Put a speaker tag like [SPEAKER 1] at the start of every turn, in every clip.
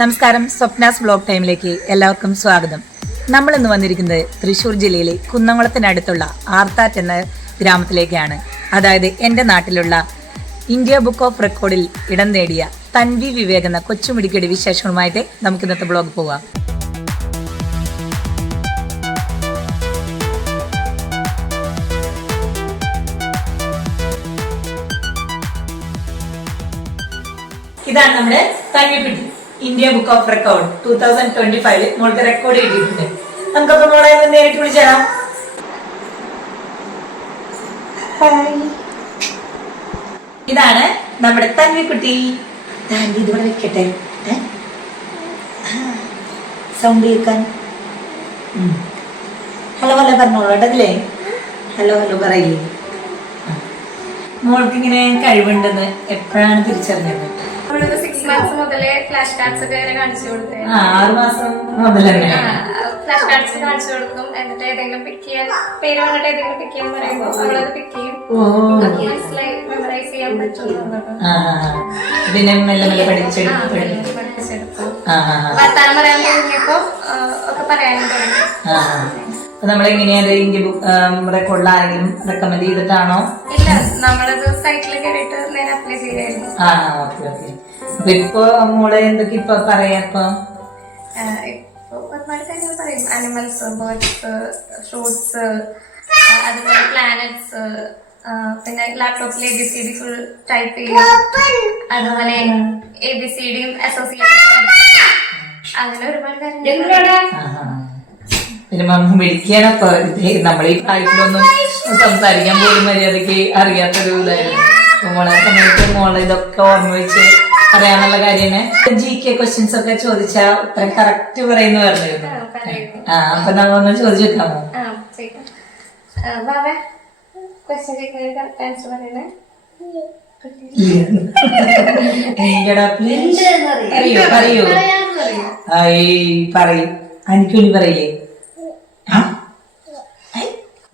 [SPEAKER 1] നമസ്കാരം. സ്വപ്നാസ് ബ്ലോഗ് ടൈമിലേക്ക് എല്ലാവർക്കും സ്വാഗതം. നമ്മൾ ഇന്ന് വന്നിരിക്കുന്നത് തൃശ്ശൂർ ജില്ലയിലെ കുന്നംകുളത്തിനടുത്തുള്ള ആർത്താറ്റ് എന്ന ഗ്രാമത്തിലേക്കാണ്. അതായത് എന്റെ നാട്ടിലുള്ള ഇന്ത്യ ബുക്ക് ഓഫ് റെക്കോർഡിൽ ഇടം നേടിയ തൻവി വിവേക് എന്ന കൊച്ചുമിടിക്കടി വിശേഷങ്ങളുമായിട്ട് നമുക്ക് ഇന്നത്തെ ബ്ലോഗ് പോവാം. ഇതാണ് നമ്മുടെ തൻവിപ്പിട്ടി India Book of Record two thousand twenty five മോൾക്ക് റെക്കോർഡ് എഴുതിയിട്ടുണ്ട് നമുക്കപ്പോ മോളെ ഒന്ന് നേരിട്ട് വിളിച്ചാ. ഇതാണ് നമ്മുടെ തൻവിക്കുട്ടി താൻവി ഇതിവിടെ വെക്കട്ടെ. സൗണ്ട് കേൾക്കാൻ. ഹലോ ഹലോ പറഞ്ഞോളൂ കേട്ടതില്ലേ? ഹലോ ഹലോ പറയില്ലേ. മോൾക്ക് ഇങ്ങനെ കഴിവുണ്ടെന്ന് എപ്പോഴാണ് തിരിച്ചറിഞ്ഞത്?
[SPEAKER 2] മുതലേ ഫ്ലാഷ് കാർഡ്സ് ഒക്കെ കാണിച്ചു കൊടുത്തേ.
[SPEAKER 1] ആറ് മാസം മുതൽ
[SPEAKER 2] ഫ്ലാഷ് കാർഡ്സ് കാണിച്ചു കൊടുക്കും. എന്നിട്ട് ഏതെങ്കിലും പിക്ക് ചെയ്യാൻ പേര് ഏതെങ്കിലും പിക്ക് ചെയ്യാൻ പറയുമ്പോൾ അവളത് പിക്ക് ചെയ്യും. മെമ്മറൈസ് ചെയ്യാൻ പറ്റും.
[SPEAKER 1] പിന്നെ മെല്ലെ മെല്ലെ പഠിച്ചെടുത്ത്.
[SPEAKER 2] വർത്താനം പറയാൻ തുടങ്ങിയപ്പോ ഒക്കെ പറയാനും തുടങ്ങി.
[SPEAKER 1] ആ എങ്ങനെയാ അപ്പൊ ഇന്ത്യ ബുക്ക് റെക്കോർഡിൽ ആരെങ്കിലും റെക്കമെൻഡ് ചെയ്തിട്ടാണോ?
[SPEAKER 2] ഇല്ല നമ്മളത് സൈറ്റിൽ കയറിയിട്ട് നേരെ അപ്ലൈ ചെയ്യായിരുന്നു.
[SPEAKER 1] ആ ഓക്കെ ഓക്കെ അപ്പൊ ഇപ്പൊ മോളെ എന്തൊക്കെ ഇപ്പൊ പറയാ ഇപ്പൊ?
[SPEAKER 2] ഒരുപാട് കാര്യങ്ങൾ പറയും. അനിമൽസ് ബേർഡ്സ് ഫ്രൂട്ട്സ് അതുപോലെ പ്ലാനറ്റ്സ് പിന്നെ ലാപ്ടോപ്പിൽ A B C D full type ചെയ്യും. അതുപോലെ എ ബി സി ഡിയും അസോസിയേഷൻ അങ്ങനെ ഒരുപാട് കാര്യങ്ങൾ
[SPEAKER 1] ഇത് നമ്മളെ ഈ പ്രായത്തിലൊന്നും സംസാരിക്കാൻ പോലും മര്യാദയ്ക്ക് അറിയാത്തൊരു ഇതായിരുന്നു. മോളെ സമയത്ത് മോളെ ഇതൊക്കെ ഓർമ്മ വെച്ച് പറയാനുള്ള കാര്യമാണ്. ജി കെ ക്വസ്റ്റ്യൻസ് ഒക്കെ ചോദിച്ചാ ഉത്തരം കറക്റ്റ് പറയുന്നു പറഞ്ഞിരുന്നു. ആ അപ്പൊ നമ്മളൊന്ന് ചോദിച്ചു വെക്കാമോ
[SPEAKER 2] ആ ചെയ്യും ബാബേ ക്വസ്റ്റ്യൻ ചോദിക്കുന്നതിന് ആൻസർ പറയുന്നേ
[SPEAKER 1] എങ്കടാ പ്ലീസ് പറയൂ പറയൂ.
[SPEAKER 2] പറയും
[SPEAKER 1] ആയി പറയൂ. എനിക്ക് വേണ്ടി പറയില്ലേ?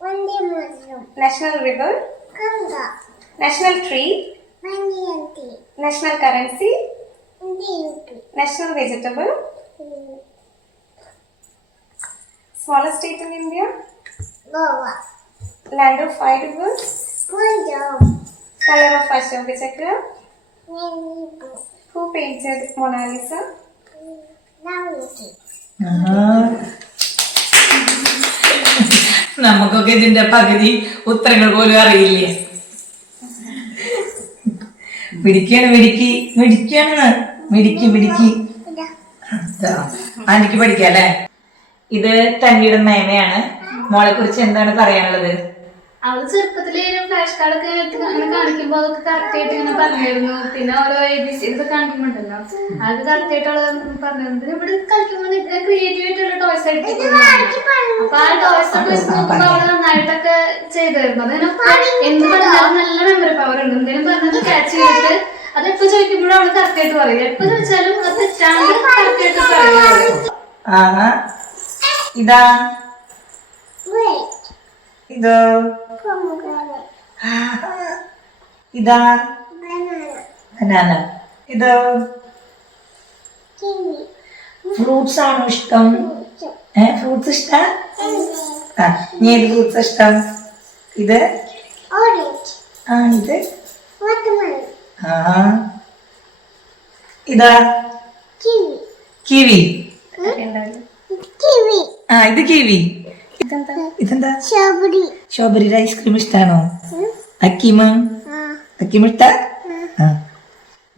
[SPEAKER 2] National river? Ganga. National tree? Banyan. National currency? Rupee. National vegetable? Smallest state in India? Goa. Land of five rivers? Punjab. Color of fashion Chakra? Who painted Mona Lisa?
[SPEAKER 1] Ravi. നമുക്കൊക്കെ ഇതിന്റെ പകുതി ഉത്തരങ്ങൾ പോലും അറിയില്ലേ? പിടിക്കാണ് മിടിക്ക് മിടിക്കാണ് മിടിക്ക് മിടിക്ക്. ആന്റിക്ക് പഠിക്കാം അല്ലേ? ഇത് തന്നിയുടെ മേമയാണ്. മോളെ കുറിച്ച് എന്താണ് പറയാനുള്ളത്?
[SPEAKER 3] അവൾ ചെറുപ്പത്തിൽ ഫ്ലാഷ് കാർഡ് ഒക്കെ അങ്ങനെ കാണിക്കുമ്പോ അതൊക്കെ കറക്റ്റ് ആയിട്ട് ഇങ്ങനെ പറഞ്ഞിരുന്നു. പിന്നെ ഓരോ എ ബി സി ഇതൊക്കെ കാണിക്കുമ്പോണ്ടല്ലോ അത് കറക്റ്റ് ആയിട്ട് അവൾ പറഞ്ഞിരുന്നു. പിന്നെ ഇവിടെ കളിക്കുമ്പോൾ ക്രിയേറ്റീവ് ആയിട്ടുള്ള ടോയ്സ് ആയിട്ട് അപ്പൊ ആ ടോയ്സ് ഒക്കെ വെച്ച് നോക്കുമ്പോ അവൾ നന്നായിട്ടൊക്കെ ചെയ്തായിരുന്നു അതിനെ എന്ത് പറഞ്ഞാലും നല്ല മെമ്മറി പവർ ഉണ്ട്. എന്തെങ്കിലും പറഞ്ഞത് ക്യാച്ച് ചെയ്തിട്ട് അത് എപ്പൊ ചോദിക്കുമ്പോഴും അവൾ കറക്റ്റ് ആയിട്ട് പറയും. എപ്പോ ചോദിച്ചാലും അത് തെറ്റാണ്ട് കറക്റ്റ് ആയിട്ട് പറയും.
[SPEAKER 1] ആഹാ. ഇതാ. ഇതോ. ഇതാ. ബനാന ഇത്. ഫ്രൂട്ട്സ് ആണോ ഇഷ്ടം? ഏ ഫ്രൂട്ട്സ് ഇഷ്ട? ആ നീ ഏത് ഫ്രൂട്ട്സ് ഇഷ്ടം? ഇത്? ആ ഇത്? ആ. ഇതാ. കിവി ആ ഇത് കിവി. ഇതെന്താ? സ്ട്രോബെറി ഐസ്ക്രീം ഇഷ്ടാണോ? അക്കിമ? അക്കിമ ഇഷ്ട?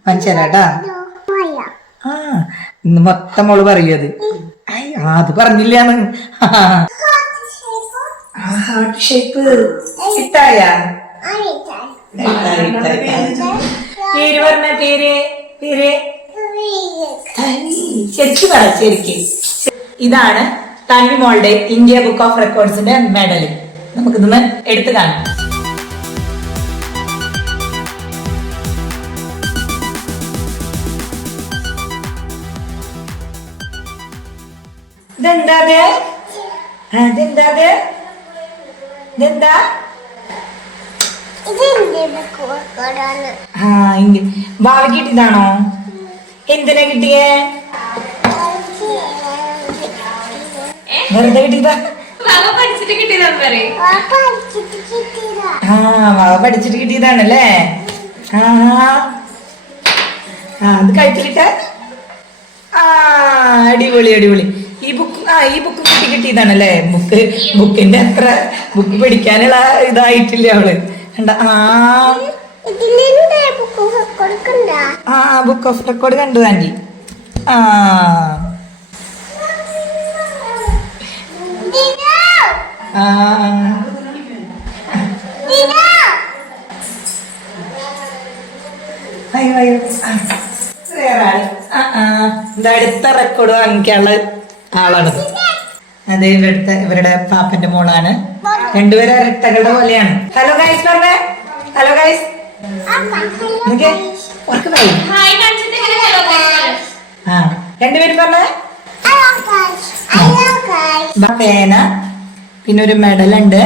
[SPEAKER 1] പഞ്ചരാട്ടാ ആ. ഇന്ന് മൊത്തം മോൾ പറയൂ അത്. അത് ഹാർട്ട് ഷേപ്പ് ഇട്ടായ? ഇട്ടായി, ഇട്ടായി. പേര് പറഞ്ഞ പേര്? പേര്? ശരിക്കും പറ ശരിക്ക്. ഇതാണ് തൻവി മോളുടെ ഇന്ത്യ ബുക്ക് ഓഫ് റെക്കോർഡ്സിന്റെ മെഡൽ നമുക്കിതൊന്ന് എടുത്തു കാണാം. ഇതെന്താ ഇതെന്താ ഭാവി കിട്ടിയതാണോ? എന്തിനാ കിട്ടിയേ? വെറുതെ കിട്ടിയതാ? ആ വാവ പഠിച്ചിട്ട് കിട്ടിയതാണല്ലേ? ആ ആ. അത് കഴിച്ചിട്ട് ആ അടിപൊളി അടിപൊളി. ഈ ബുക്ക് ആ ഈ ബുക്ക് കിട്ടി കിട്ടിയതാണല്ലേ? ബുക്ക് ബുക്കിന്റെ അത്ര ബുക്ക് പിടിക്കാനുള്ള ഇതായിട്ടില്ല അവൾ. കണ്ട ആ. ആ ബുക്ക് ഓഫ് റെക്കോർഡ് കണ്ടു ആന്റി ആ. അടുത്ത റെക്കോർഡ് വാങ്ങിക്കാനുള്ള ആളാണ്. അതെ ഇവിടുത്തെ ഇവരുടെ പാപ്പന്റെ മോളാണ്. രണ്ടുപേരും ഇരട്ടകളുടെ പോലെയാണ്. ഹലോ ഗൈസ് പറഞ്ഞേ. Hello guys. ആ രണ്ടുപേരും പറഞ്ഞേ. പേന പിന്നെ ഒരു മെഡലുണ്ട്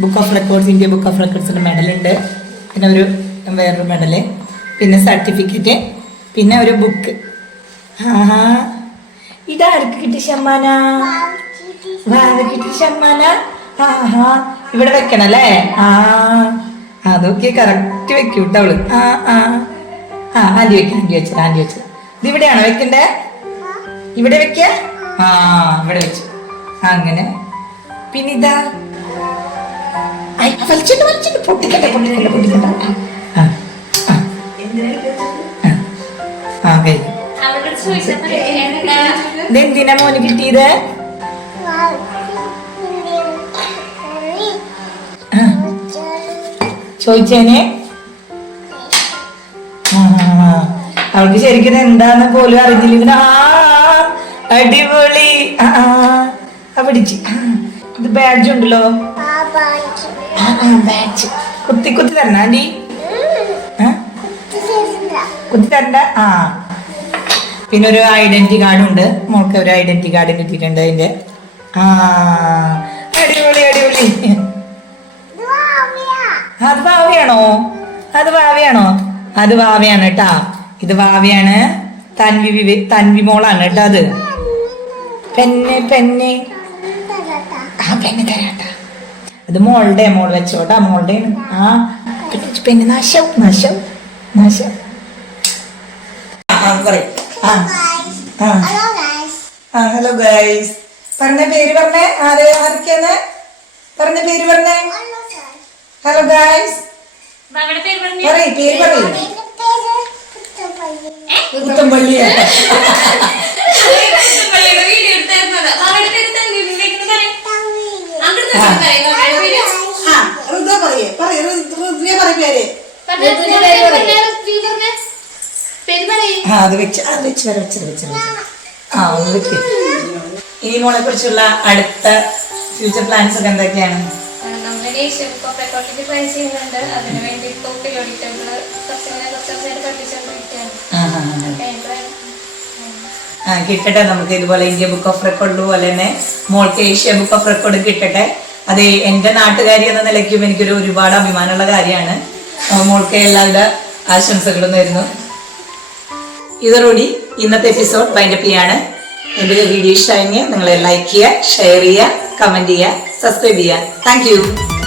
[SPEAKER 1] book of records India book of റെക്കോർഡ്സിന്റെ മെഡലുണ്ട് പിന്നെ ഒരു വേറൊരു മെഡൽ പിന്നെ സർട്ടിഫിക്കറ്റ് പിന്നെ ഒരു ബുക്ക് ആഹാ. ഇതാർക്ക് കിട്ടി ഷമ്മാന കിട്ടി ഷമ്മാന ആഹാ. ഇവിടെ വെക്കണം അല്ലേ? ആ. അതൊക്കെ കറക്റ്റ് വെക്കും കേട്ടോ അവൾ. ആ ആ. ആ ആന്റി വെക്കാം ആന്റി വെച്ചത് ആന്റി വെച്ചത് ഇത് ഇവിടെയാണോ വെക്കണ്ടേ? ഇവിടെ വെക്ക? ആ ഇവിടെ വെച്ചു. അങ്ങനെ. മോന് കിട്ടിയത്? ചോദിച്ചേനെ. അവൾക്ക് ശരിക്കും എന്താന്ന് പോലും അറിഞ്ഞില്ല. ഇതിന് ആ അടിപൊളി. ആ പിടിച്ചു. ബാഡ്ജ് ഉണ്ടല്ലോ? ബാഡ്ജ് കുത്തി കുത്തി തരണ ആന്റി. കുത്തി തരണ്ട? ആ. പിന്നെ ഒരു ഐഡന്റിറ്റി കാർഡ് ഉണ്ട്. മോൾക്ക് ഒരു ഐഡന്റിറ്റി കാർഡ് കിട്ടിയിട്ടുണ്ട് അതിന്റെ. ആ അടിപൊളി അടിപൊളി. അത് ഭാവിയാണോ അത് ഭാവിയാണോ അത് ഭാവിയാണ് കേട്ടാ. ഇത് ഭാവിയാണ് തൻവി തൻവി മോളാണ് കേട്ടോ അത്. പെന്നെ പെന്നെ ആ പെണ്ണ് തരാട്ട. അത് മോളുടെ മോൾ വെച്ചോട്ടാ മോളുടെ ആ പിന്നെ പെണ്ണ് നാശം നാശം. നാശം ഹലോ ഗൈസ് പറഞ്ഞ പേര് പറഞ്ഞേ. ആരെ ആരൊക്കെയാണ് പറഞ്ഞ പേര് പറഞ്ഞേ. ഹലോ ഗൈസ്
[SPEAKER 2] ബാബയുടെ പേര് പറഞ്ഞു.
[SPEAKER 1] പറയ് പേര് പറയ്. പുത്തമ്പള്ളിയാ
[SPEAKER 2] പള്ളിയുടെ വീഡിയോ എടുത്തായിരുന്നത് ബാബയുടെ പേര് തന്നെ ഇതിലേക്ക് പറയും അങ്ങോട്ട് പറയും
[SPEAKER 4] പറയേ ഋതുവിനെ പറയ പേര്
[SPEAKER 1] ആ അത് വെച്ച് അത് വെച്ച് വരെ വെച്ചത് വെച്ചത് ആ ഒന്ന് വെക്ക്. ഇനി മോളെ കുറിച്ചുള്ള അടുത്ത ഫ്യൂച്ചർ പ്ലാൻസ് ഒക്കെ എന്തൊക്കെയാണ്?
[SPEAKER 2] ചെയ്യുന്നുണ്ട്. അതിന് വേണ്ടി
[SPEAKER 1] കിട്ടട്ടെ നമുക്ക് ഇതുപോലെ ഇന്ത്യ ബുക്ക് ഓഫ് റെക്കോർഡ് പോലെ തന്നെ മോൾക്ക് ഏഷ്യ ബുക്ക് ഓഫ് റെക്കോർഡ് കിട്ടട്ടെ. അത് എന്റെ നാട്ടുകാരി എന്ന നിലയ്ക്കും എനിക്കൊരു ഒരുപാട് അഭിമാനമുള്ള കാര്യമാണ്. മോൾക്ക് എല്ലാവരുടെ ആശംസകളും നേരുന്നു. ഇതോടുകൂടി ഇന്നത്തെ എപ്പിസോഡ് വൈൻഡപ്പ് ചെയ്യാണ്. എന്റെ വീഡിയോ ഇഷ്ടമായെങ്കിൽ നിങ്ങൾ ലൈക്ക് ചെയ്യുക ഷെയർ ചെയ്യുക കമന്റ് ചെയ്യുക സബ്സ്ക്രൈബ് ചെയ്യുക. താങ്ക്